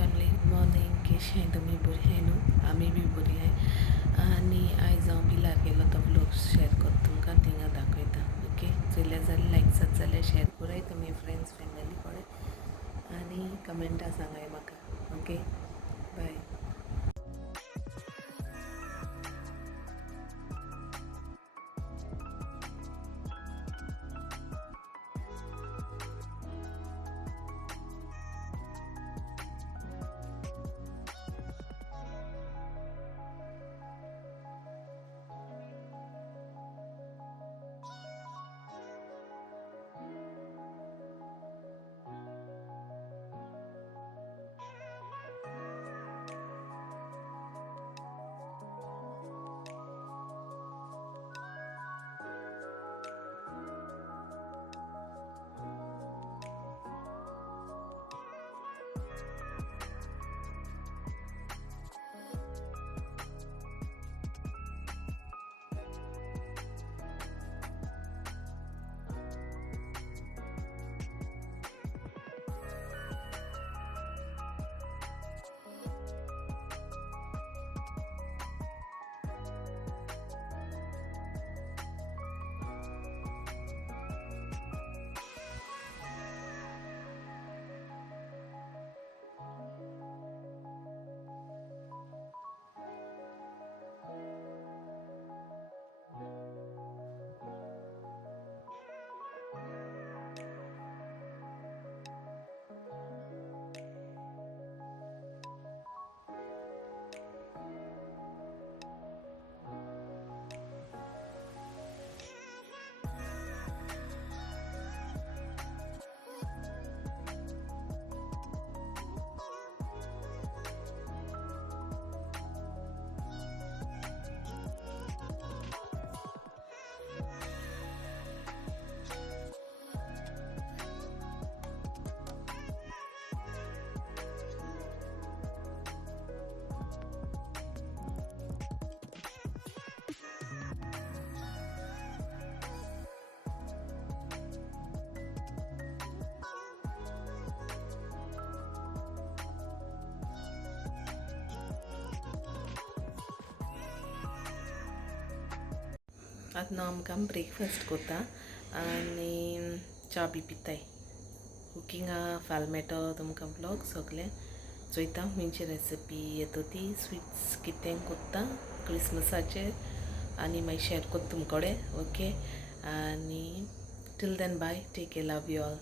Family good morning कशी आहे तुम्ही बरी आहे न्हू आम्ही बी बरी आहे आणि आयज हांव पिलार गेलो तो व्लॉग शेअर करता तुमकां थिंगा दाखयता ओके चोयल्या जाल्यार लायक जाता जाल्यार शेअर कराय तुमी फ्रेंड्स फॅमिली कडेन आनी कमेंटां सांगाय म्हाका ओके बाय. आतां न्हू आमकां ब्रेकफास्ट कोत्ता आनी च्या बी पिताय कुकिंगा फाल मेळटो तुमकां ब्लॉग सगलें चोयता खंयची रेसिपी येता ती स्वीट्स कितें कोत्ता क्रिसमसाचेर आनी मागीर शेअर कोत्ता तुमकोडे ओके आनी till then bye take care love you all.